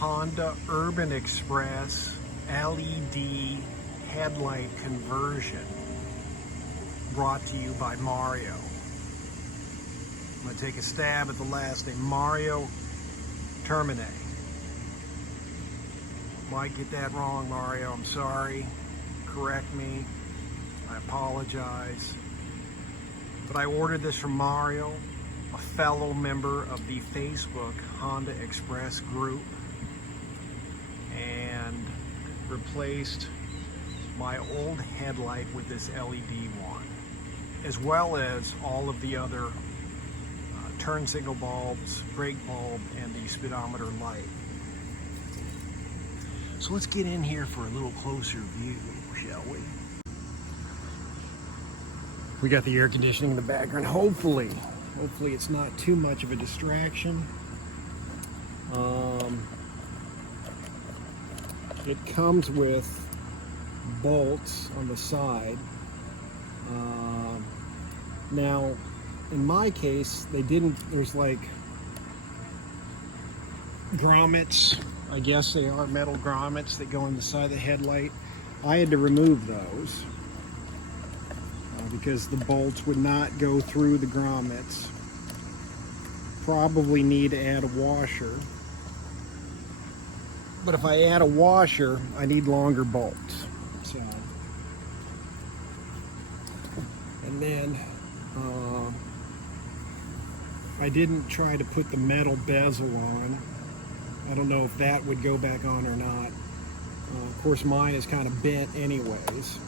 Honda Urban Express LED headlight conversion, brought to you by Mario. I'm going to take a stab at the last name, Mario Termine. Might get that wrong, Mario. I'm sorry. Correct me. I apologize. But I ordered this from Mario, a fellow member of the Facebook Honda Express group, and replaced my old headlight with this LED one, as well as all of the other turn signal bulbs, brake bulb, and the speedometer light. So let's get in here for a little closer view, shall we? We got the air conditioning in the background. Hopefully it's not too much of a distraction. It comes with bolts on the side. Now, in my case, they didn't, there's like grommets, I guess they are metal grommets that go in the side of the headlight. I had to remove those because the bolts would not go through the grommets. Probably need to add a washer. But if I add a washer, I need longer bolts. So, and then I didn't try to put the metal bezel on. I don't know if that would go back on or not. Of course, mine is kind of bent anyways.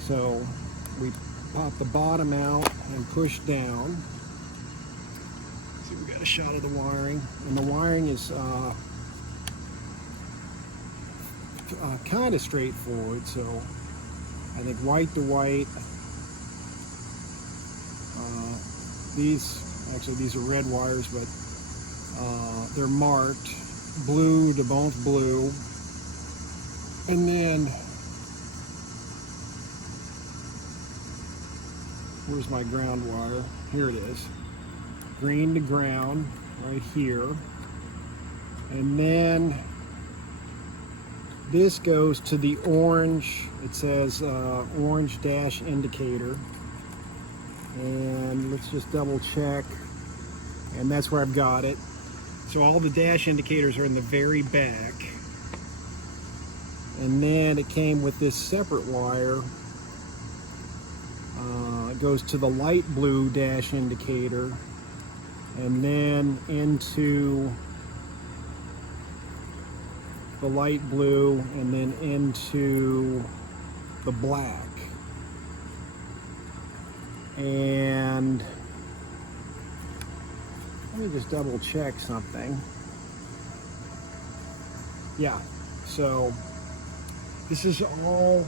So we pop the bottom out and push down. See, we got a shot of the wiring, and the wiring is kind of straightforward. So I think white to white. These are red wires, but they're marked blue to both blue. And then, where's my ground wire? Here it is. Green to ground, right here. And then this goes to the orange, it says orange dash indicator. And let's just double check. And that's where I've got it. So all the dash indicators are in the very back. And then it came with this separate wire. It goes to the light blue dash indicator, and then into the light blue, and then into the black. And let me just double check something. Yeah, so this is all,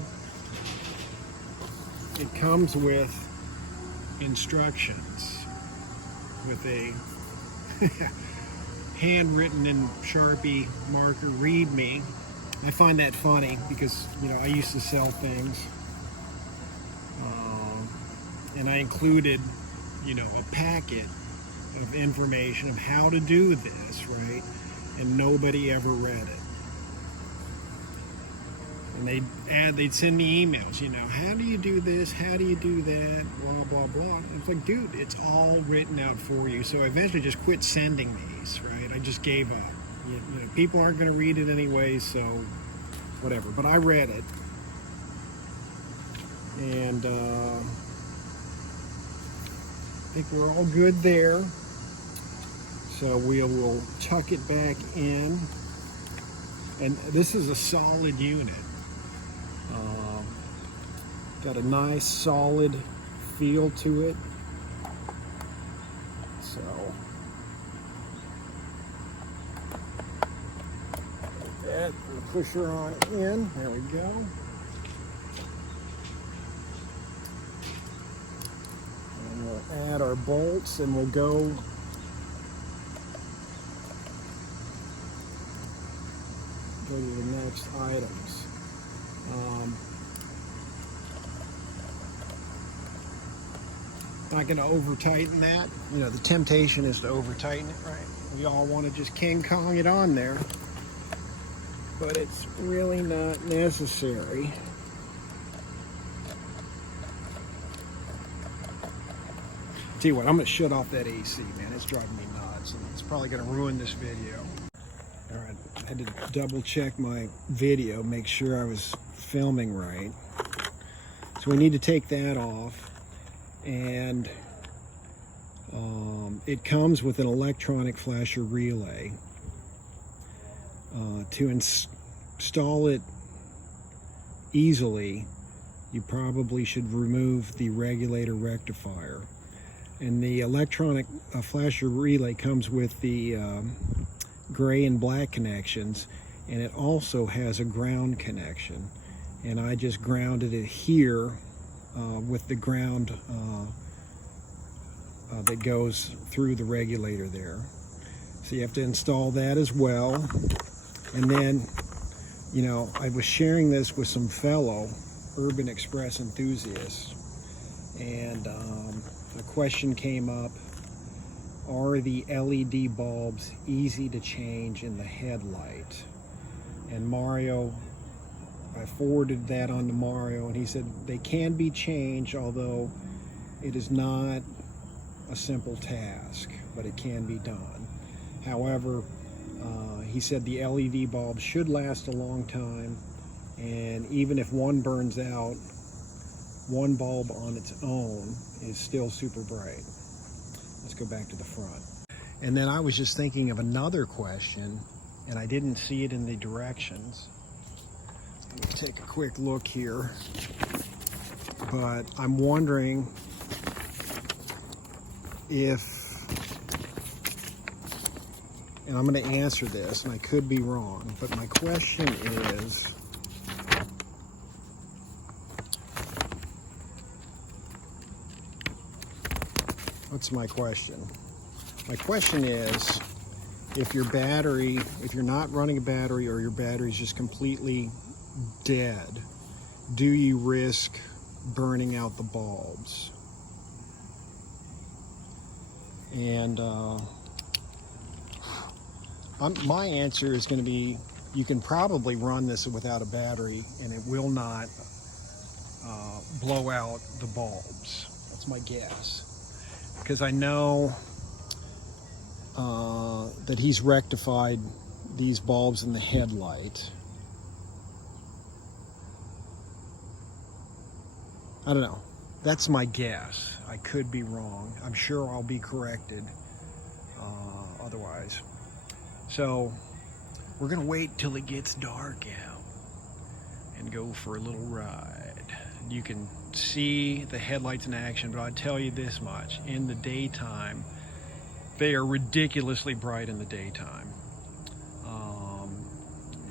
it comes with instructions with a handwritten in Sharpie marker README. I find that funny because, you know, I used to sell things, and I included, you know, a packet of information of how to do this, right? And nobody ever read it. And they'd send me emails, you know, how do you do this? How do you do that? Blah, blah, blah. It's like, dude, it's all written out for you. So I eventually just quit sending these, right? I just gave up. You know, people aren't going to read it anyway, so whatever. But I read it. And I think we're all good there. So we'll tuck it back in. And this is a solid unit. Got a nice solid feel to it. So like that, we'll push her on in. There we go. And we'll add our bolts, and we'll go to the next items. Not going to over tighten that. You know, the temptation is to over tighten it, right? We all want to just King Kong it on there, but it's really not necessary. Tell you what, I'm going to shut off that AC, man. It's driving me nuts, and it's probably going to ruin this video. All right, I had to double check my video, make sure I was filming right. So we need to take that off, and it comes with an electronic flasher relay. To install it easily, you probably should remove the regulator rectifier. And the electronic flasher relay comes with the gray and black connections, and it also has a ground connection. And I just grounded it here with the ground that goes through the regulator there. So you have to install that as well. And then, you know, I was sharing this with some fellow Urban Express enthusiasts, and a question came up: are the LED bulbs easy to change in the headlight? And Mario, I forwarded that on to Mario, and he said they can be changed, although it is not a simple task, but it can be done. However, he said the LED bulb should last a long time, and even if one burns out, one bulb on its own is still super bright. Let's go back to the front. And then I was just thinking of another question, and I didn't see it in the directions. Let me take a quick look here. But I'm wondering if, and I'm going to answer this, and I could be wrong, but my question is, what's my question? My question is, if your battery, if you're not running a battery, or your battery is just completely dead, do you risk burning out the bulbs? And my answer is going to be, you can probably run this without a battery and it will not blow out the bulbs. That's my guess, because I know that he's rectified these bulbs in the headlight. I don't know. That's my guess. I could be wrong. I'm sure I'll be corrected otherwise. So we're gonna wait till it gets dark out and go for a little ride. You can see the headlights in action, but I'll tell you this much: in the daytime, they are ridiculously bright in the daytime.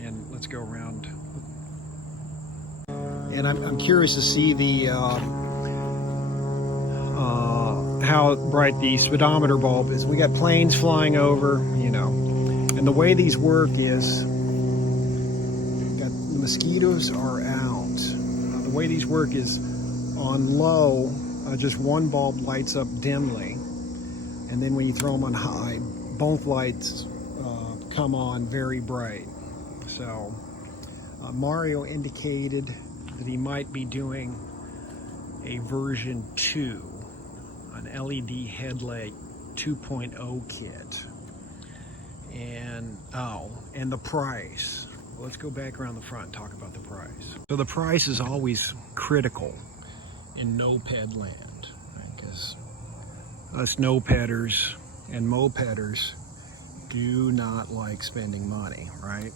And let's go around. And I'm curious to see the how bright the speedometer bulb is. We got planes flying over, you know, and the way these work is, the mosquitoes are out. The way these work is, on low, just one bulb lights up dimly, and then when you throw them on high, both lights come on very bright. So Mario indicated that he might be doing a version 2, an LED headlight 2.0 kit. And and the price. Let's go back around the front and talk about the price. So the price is always critical in noped land, because us nopeders and mopeders do not like spending money, right?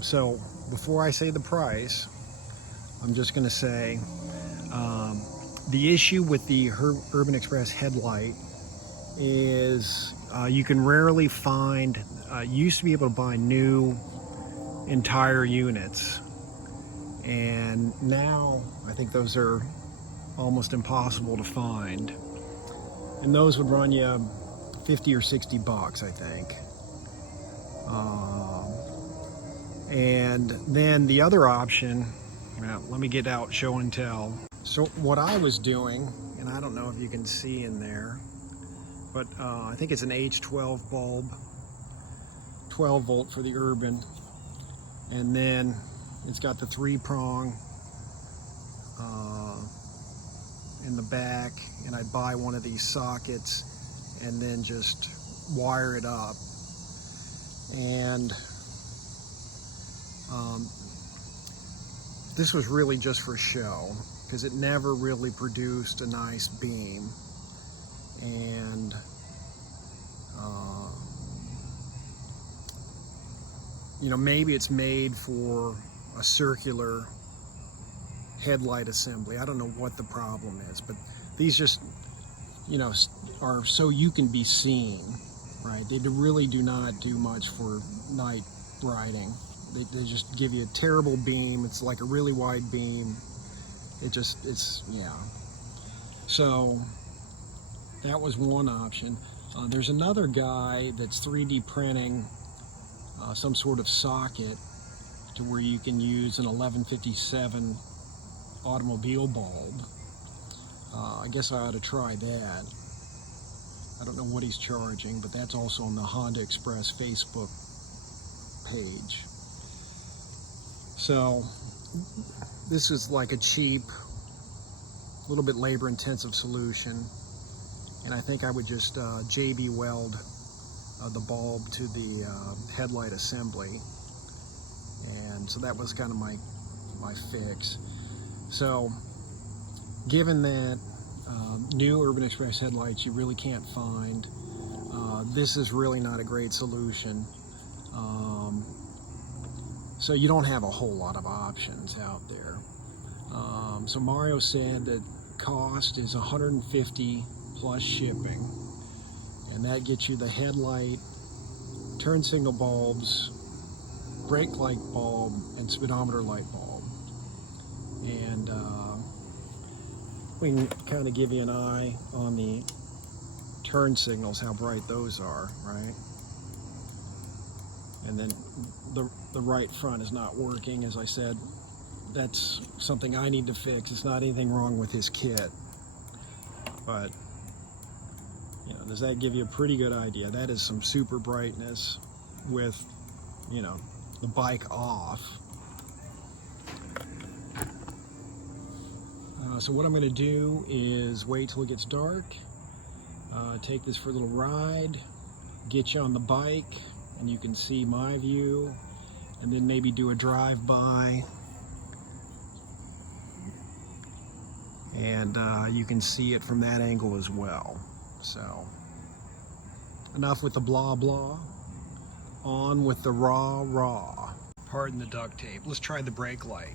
So before I say the price, I'm just going to say the issue with the Urban Express headlight is you can rarely find, you used to be able to buy new entire units, and now I think those are almost impossible to find, and those would run you 50 or 60 bucks, I think. And then the other option, let me get out show and tell. So what I was doing, and I don't know if you can see in there, but I think it's an H12 bulb, 12 volt for the urban, and then it's got the 3-prong in the back, and I'd buy one of these sockets and then just wire it up. And this was really just for show, because it never really produced a nice beam. And you know, maybe it's made for a circular headlight assembly. I don't know what the problem is, but these just, you know, are so you can be seen, right? They really do not do much for night riding. They just give you a terrible beam. It's like a really wide beam. Yeah. So that was one option. There's another guy that's 3D printing some sort of socket to where you can use an 1157 automobile bulb. I guess I ought to try that. I don't know what he's charging, but that's also on the Honda Express Facebook page. So this is like a cheap, a little bit labor intensive solution, and I think I would just JB weld the bulb to the headlight assembly, and so that was kind of my fix. So given that new Urban Express headlights you really can't find, this is really not a great solution. So you don't have a whole lot of options out there. So Mario said that cost is $150 plus shipping, and that gets you the headlight, turn signal bulbs, brake light bulb, and speedometer light bulb. And we can kind of give you an eye on the turn signals, how bright those are, right? And then the right front is not working. As I said, that's something I need to fix. It's not anything wrong with his kit. But, you know, does that give you a pretty good idea? That is some super brightness with, you know, the bike off. So what I'm going to do is wait till it gets dark, take this for a little ride, get you on the bike, and you can see my view, and then maybe do a drive-by, and you can see it from that angle as well. So enough with the blah blah, on with the raw. Pardon the duct tape. Let's try the brake light.